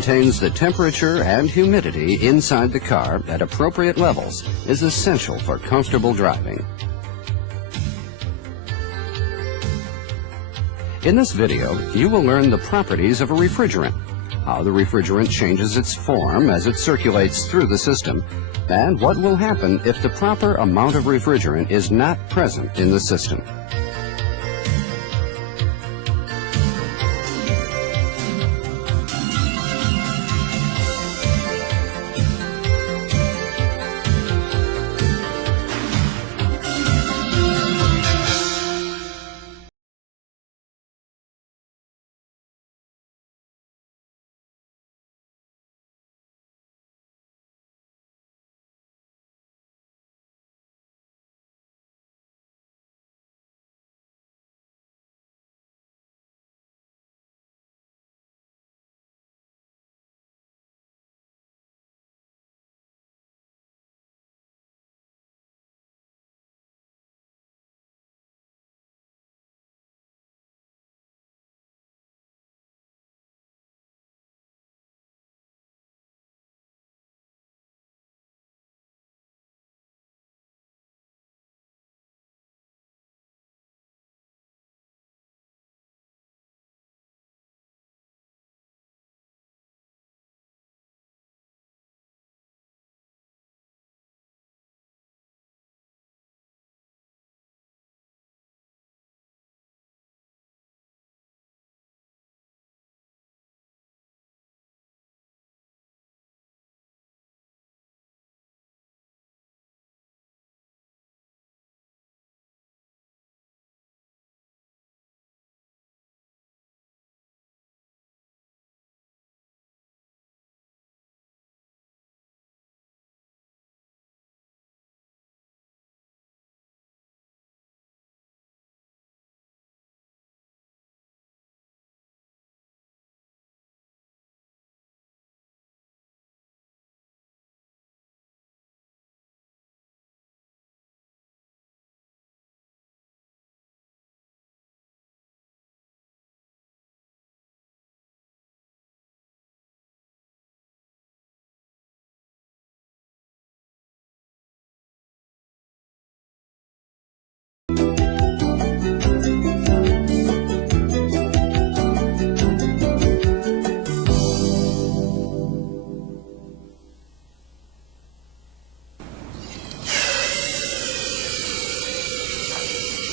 maintains the temperature and humidity inside the car at appropriate levels is essential for comfortable driving. In this video, you will learn the properties of a refrigerant, how the refrigerant changes its form as it circulates through the system, and what will happen if the proper amount of refrigerant is not present in the system.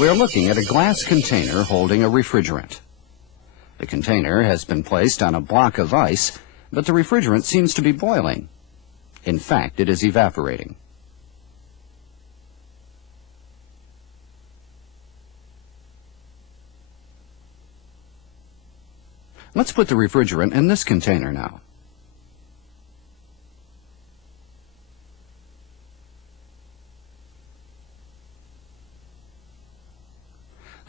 We are looking at a glass container holding a refrigerant. The container has been placed on a block of ice, but the refrigerant seems to be boiling. In fact, it is evaporating. Let's put the refrigerant in this container now.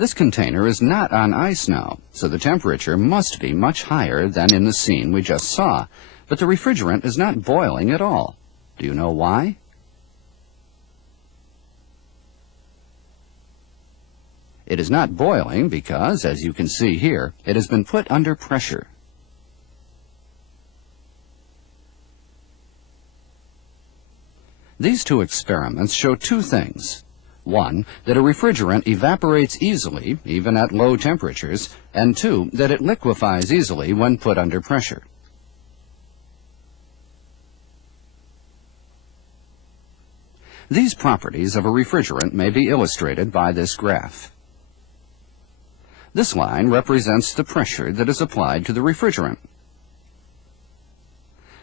This container is not on ice now, so the temperature must be much higher than in the scene we just saw, but the refrigerant is not boiling at all. Do you know why? It is not boiling because, as you can see here, it has been put under pressure. These two experiments show two things. One, that a refrigerant evaporates easily, even at low temperatures, and two, that it liquefies easily when put under pressure. These properties of a refrigerant may be illustrated by this graph. This line represents the pressure that is applied to the refrigerant.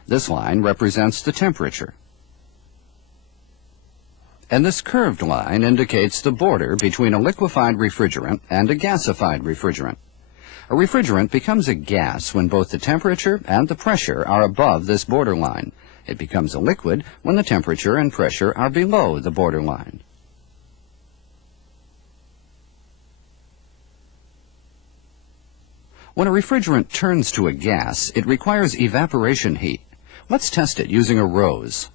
This line represents the temperature. And this curved line indicates the border between a liquefied refrigerant and a gasified refrigerant. A refrigerant becomes a gas when both the temperature and the pressure are above this borderline. It becomes a liquid when the temperature and pressure are below the borderline. When a refrigerant turns to a gas, it requires evaporation heat. Let's test it using a rose.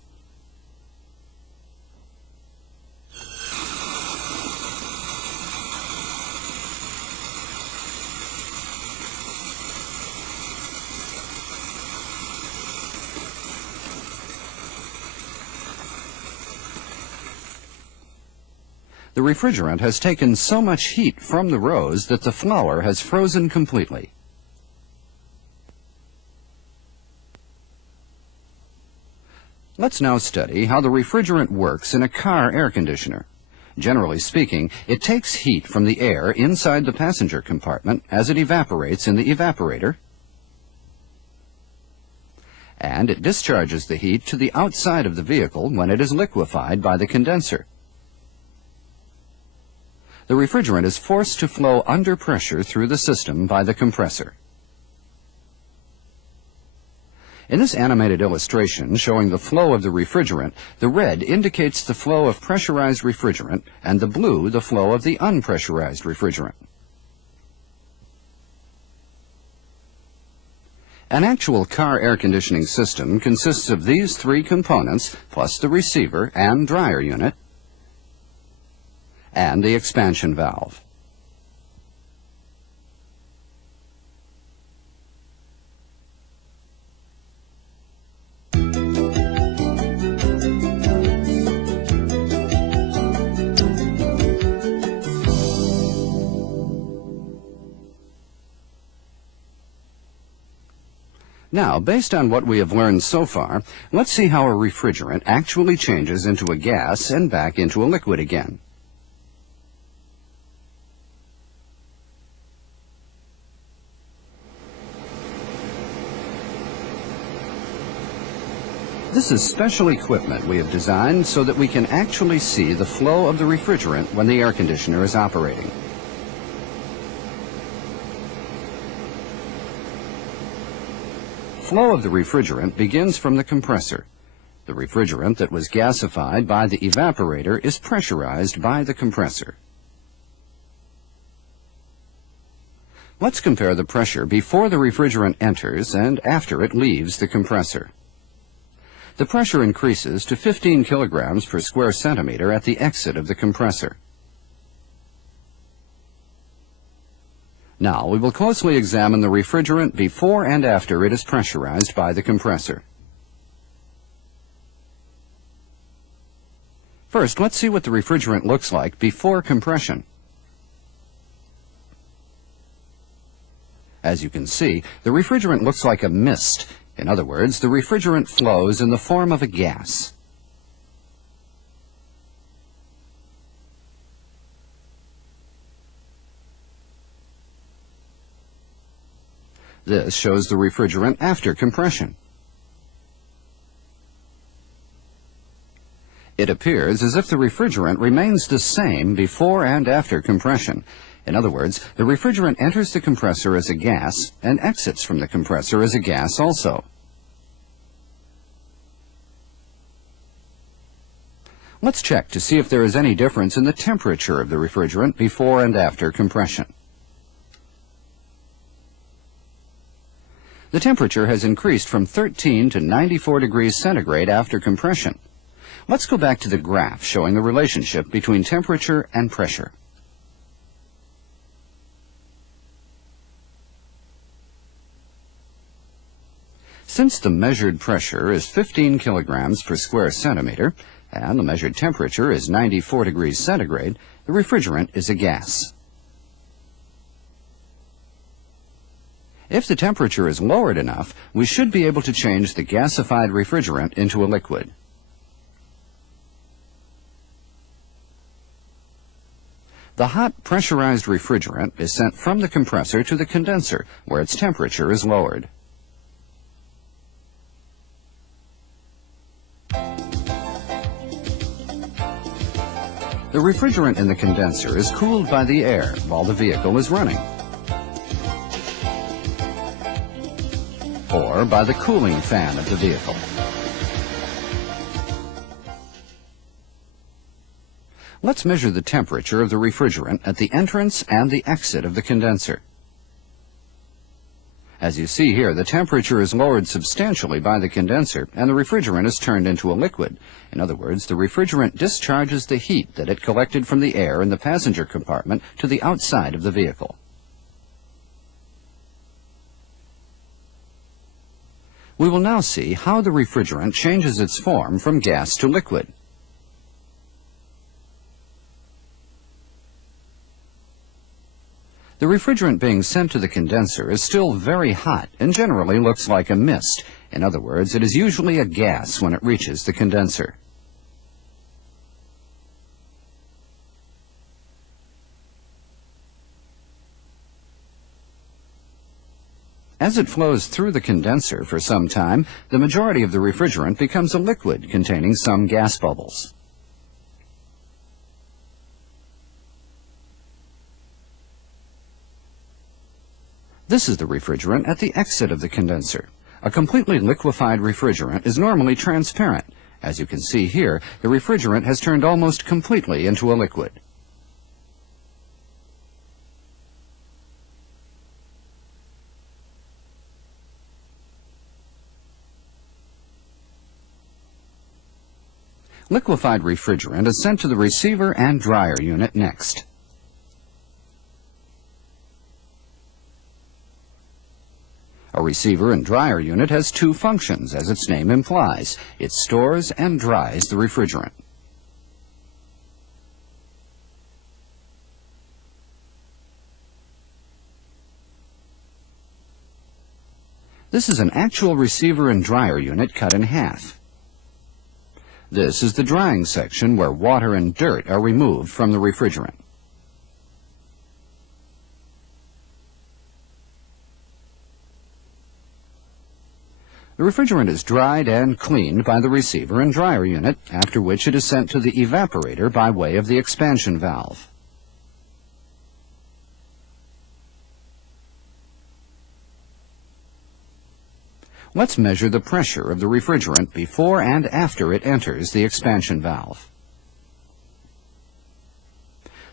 The refrigerant has taken so much heat from the rose that the flower has frozen completely. Let's now study how the refrigerant works in a car air conditioner. Generally speaking, it takes heat from the air inside the passenger compartment as it evaporates in the evaporator, and it discharges the heat to the outside of the vehicle when it is liquefied by the condenser. The refrigerant is forced to flow under pressure through the system by the compressor. In this animated illustration showing the flow of the refrigerant, the red indicates the flow of pressurized refrigerant and the blue the flow of the unpressurized refrigerant. An actual car air conditioning system consists of these three components plus the receiver and dryer unit and the expansion valve. Now, based on what we have learned so far, let's see how a refrigerant actually changes into a gas and back into a liquid again. This is special equipment we have designed so that we can actually see the flow of the refrigerant when the air conditioner is operating. Flow of the refrigerant begins from the compressor. The refrigerant that was gasified by the evaporator is pressurized by the compressor. Let's compare the pressure before the refrigerant enters and after it leaves the compressor. The pressure increases to 15 kilograms per square centimeter at the exit of the compressor. Now we will closely examine the refrigerant before and after it is pressurized by the compressor. First, let's see what the refrigerant looks like before compression. As you can see, the refrigerant looks like a mist. In other words, the refrigerant flows in the form of a gas. This shows the refrigerant after compression. It appears as if the refrigerant remains the same before and after compression. In other words, the refrigerant enters the compressor as a gas and exits from the compressor as a gas also. Let's check to see if there is any difference in the temperature of the refrigerant before and after compression. The temperature has increased from 13 to 94 degrees centigrade after compression. Let's go back to the graph showing the relationship between temperature and pressure. Since the measured pressure is 15 kilograms per square centimeter and the measured temperature is 94 degrees centigrade, the refrigerant is a gas. If the temperature is lowered enough, we should be able to change the gasified refrigerant into a liquid. The hot pressurized refrigerant is sent from the compressor to the condenser, where its temperature is lowered. The refrigerant in the condenser is cooled by the air while the vehicle is running, or by the cooling fan of the vehicle. Let's measure the temperature of the refrigerant at the entrance and the exit of the condenser. As you see here, the temperature is lowered substantially by the condenser and the refrigerant is turned into a liquid. In other words, the refrigerant discharges the heat that it collected from the air in the passenger compartment to the outside of the vehicle. We will now see how the refrigerant changes its form from gas to liquid. The refrigerant being sent to the condenser is still very hot and generally looks like a mist. In other words, it is usually a gas when it reaches the condenser. As it flows through the condenser for some time, the majority of the refrigerant becomes a liquid containing some gas bubbles. This is the refrigerant at the exit of the condenser. A completely liquefied refrigerant is normally transparent. As you can see here, the refrigerant has turned almost completely into a liquid. Liquefied refrigerant is sent to the receiver and dryer unit next. A receiver and dryer unit has two functions, as its name implies. It stores and dries the refrigerant. This is an actual receiver and dryer unit cut in half. This is the drying section where water and dirt are removed from the refrigerant. The refrigerant is dried and cleaned by the receiver and dryer unit, after which it is sent to the evaporator by way of the expansion valve. Let's measure the pressure of the refrigerant before and after it enters the expansion valve.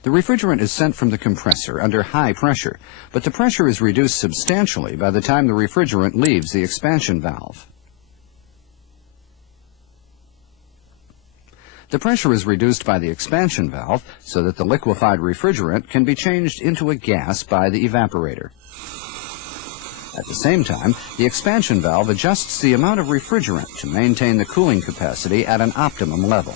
The refrigerant is sent from the compressor under high pressure, but the pressure is reduced substantially by the time the refrigerant leaves the expansion valve. The pressure is reduced by the expansion valve so that the liquefied refrigerant can be changed into a gas by the evaporator. At the same time, the expansion valve adjusts the amount of refrigerant to maintain the cooling capacity at an optimum level.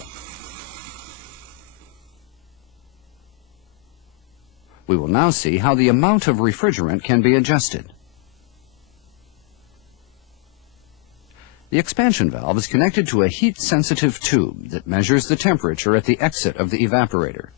We will now see how the amount of refrigerant can be adjusted. The expansion valve is connected to a heat-sensitive tube that measures the temperature at the exit of the evaporator.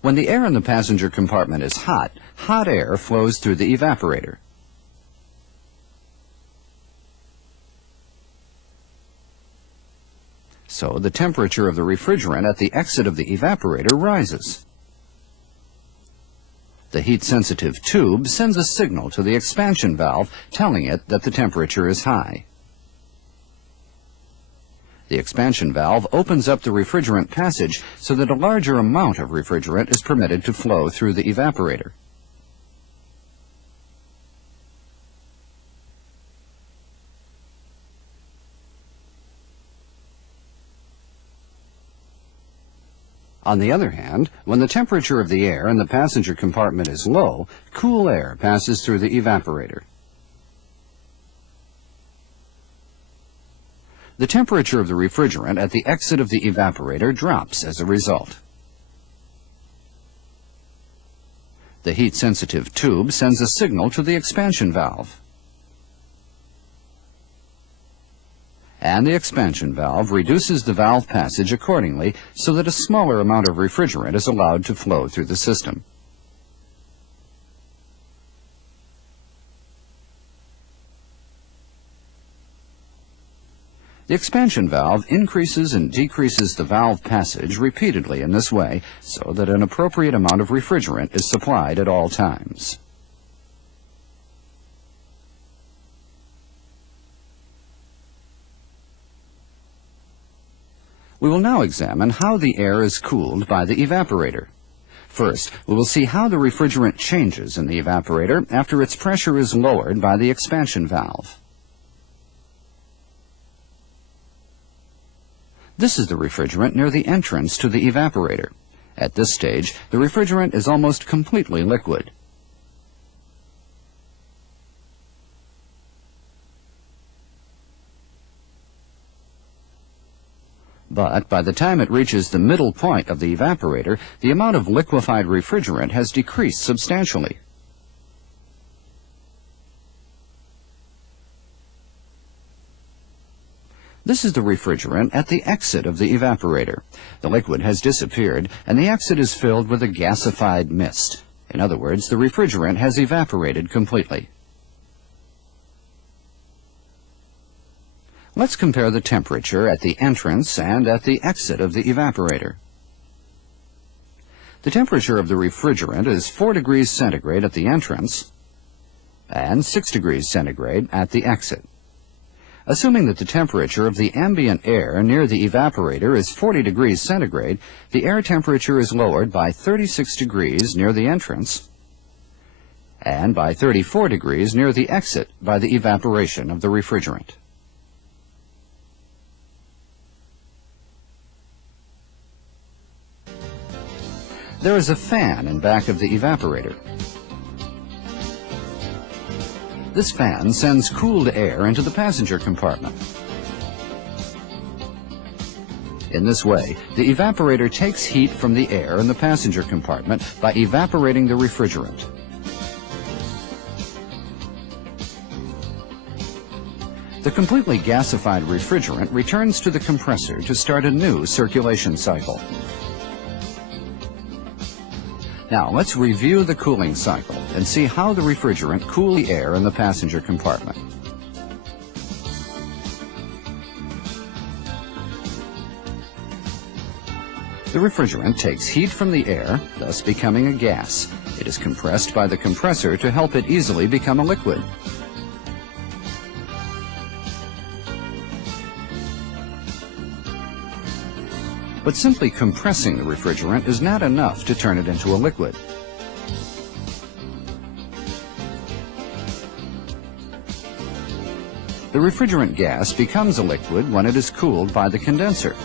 When the air in the passenger compartment is hot, hot air flows through the evaporator. So the temperature of the refrigerant at the exit of the evaporator rises. The heat-sensitive tube sends a signal to the expansion valve telling it that the temperature is high. The expansion valve opens up the refrigerant passage so that a larger amount of refrigerant is permitted to flow through the evaporator. On the other hand, when the temperature of the air in the passenger compartment is low, cool air passes through the evaporator. The temperature of the refrigerant at the exit of the evaporator drops as a result. The heat-sensitive tube sends a signal to the expansion valve. And the expansion valve reduces the valve passage accordingly so that a smaller amount of refrigerant is allowed to flow through the system. The expansion valve increases and decreases the valve passage repeatedly in this way so that an appropriate amount of refrigerant is supplied at all times. We will now examine how the air is cooled by the evaporator. First, we will see how the refrigerant changes in the evaporator after its pressure is lowered by the expansion valve. This is the refrigerant near the entrance to the evaporator. At this stage, the refrigerant is almost completely liquid. But by the time it reaches the middle point of the evaporator, the amount of liquefied refrigerant has decreased substantially. This is the refrigerant at the exit of the evaporator. The liquid has disappeared, and the exit is filled with a gasified mist. In other words, the refrigerant has evaporated completely. Let's compare the temperature at the entrance and at the exit of the evaporator. The temperature of the refrigerant is 4 degrees centigrade at the entrance and 6 degrees centigrade at the exit. Assuming that the temperature of the ambient air near the evaporator is 40 degrees centigrade, the air temperature is lowered by 36 degrees near the entrance and by 34 degrees near the exit by the evaporation of the refrigerant. There is a fan in back of the evaporator. This fan sends cooled air into the passenger compartment. In this way, the evaporator takes heat from the air in the passenger compartment by evaporating the refrigerant. The completely gasified refrigerant returns to the compressor to start a new circulation cycle. Now, let's review the cooling cycle and see how the refrigerant cools the air in the passenger compartment. The refrigerant takes heat from the air, thus becoming a gas. It is compressed by the compressor to help it easily become a liquid. But simply compressing the refrigerant is not enough to turn it into a liquid. The refrigerant gas becomes a liquid when it is cooled by the condenser.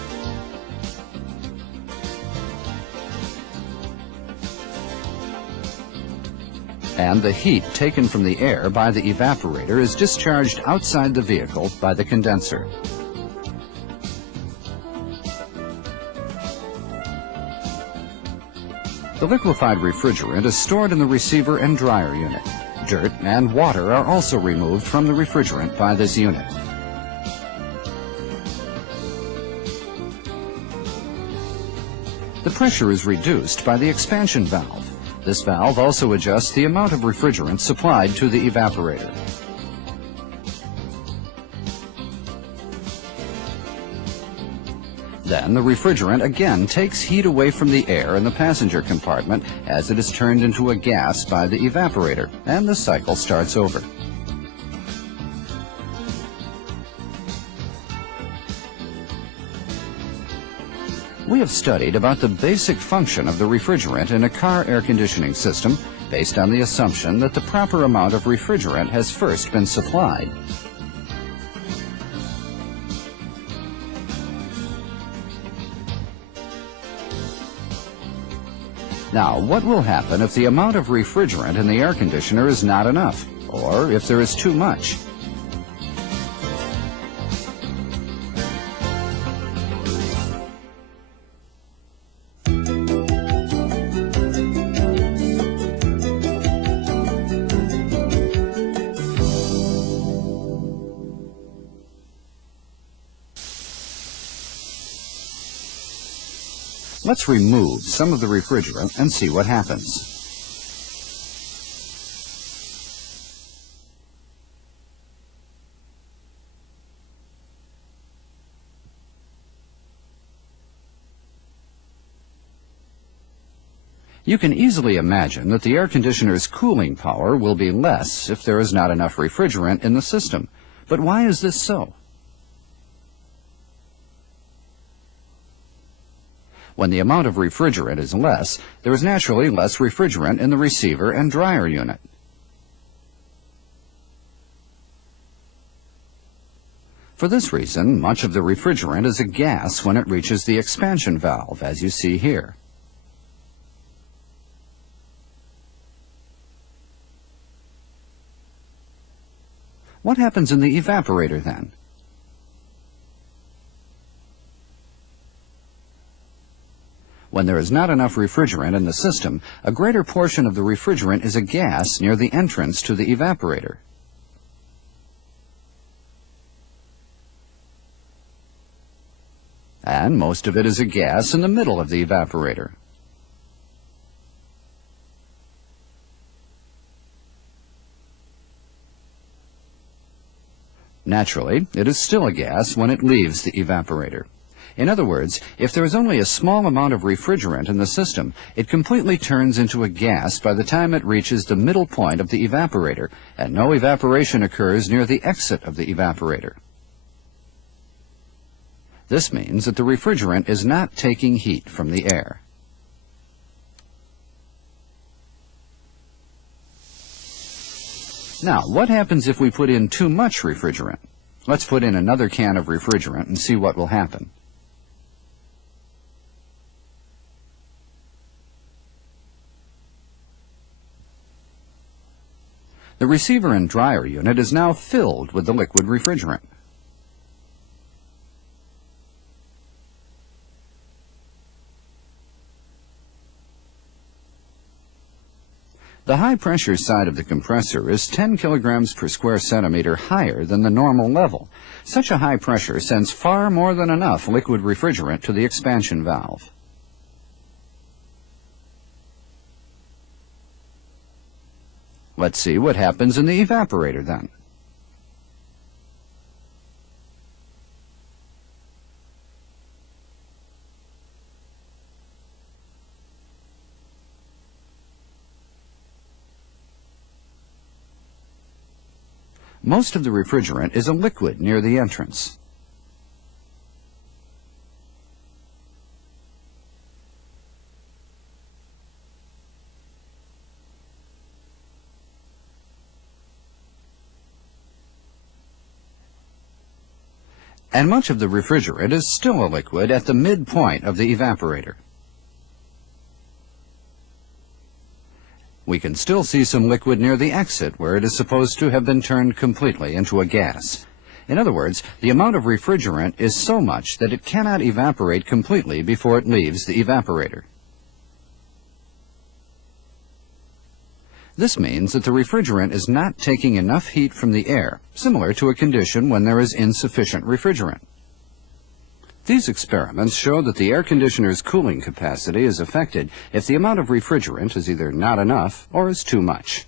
And the heat taken from the air by the evaporator is discharged outside the vehicle by the condenser. The liquefied refrigerant is stored in the receiver and dryer unit. Dirt and water are also removed from the refrigerant by this unit. The pressure is reduced by the expansion valve. This valve also adjusts the amount of refrigerant supplied to the evaporator. Then the refrigerant again takes heat away from the air in the passenger compartment as it is turned into a gas by the evaporator, and the cycle starts over. We have studied about the basic function of the refrigerant in a car air conditioning system based on the assumption that the proper amount of refrigerant has first been supplied. Now, what will happen if the amount of refrigerant in the air conditioner is not enough, or if there is too much? Let's remove some of the refrigerant and see what happens. You can easily imagine that the air conditioner's cooling power will be less if there is not enough refrigerant in the system. But why is this so? When the amount of refrigerant is less, there is naturally less refrigerant in the receiver and dryer unit. For this reason, much of the refrigerant is a gas when it reaches the expansion valve, as you see here. What happens in the evaporator then? When there is not enough refrigerant in the system, a greater portion of the refrigerant is a gas near the entrance to the evaporator. And most of it is a gas in the middle of the evaporator. Naturally, it is still a gas when it leaves the evaporator. In other words, if there is only a small amount of refrigerant in the system, it completely turns into a gas by the time it reaches the middle point of the evaporator, and no evaporation occurs near the exit of the evaporator. This means that the refrigerant is not taking heat from the air. Now, what happens if we put in too much refrigerant? Let's put in another can of refrigerant and see what will happen. The receiver and dryer unit is now filled with the liquid refrigerant. The high-pressure side of the compressor is 10 kilograms per square centimeter higher than the normal level. Such a high pressure sends far more than enough liquid refrigerant to the expansion valve. Let's see what happens in the evaporator then. Most of the refrigerant is a liquid near the entrance. And much of the refrigerant is still a liquid at the midpoint of the evaporator. We can still see some liquid near the exit where it is supposed to have been turned completely into a gas. In other words, the amount of refrigerant is so much that it cannot evaporate completely before it leaves the evaporator. This means that the refrigerant is not taking enough heat from the air, similar to a condition when there is insufficient refrigerant. These experiments show that the air conditioner's cooling capacity is affected if the amount of refrigerant is either not enough or is too much.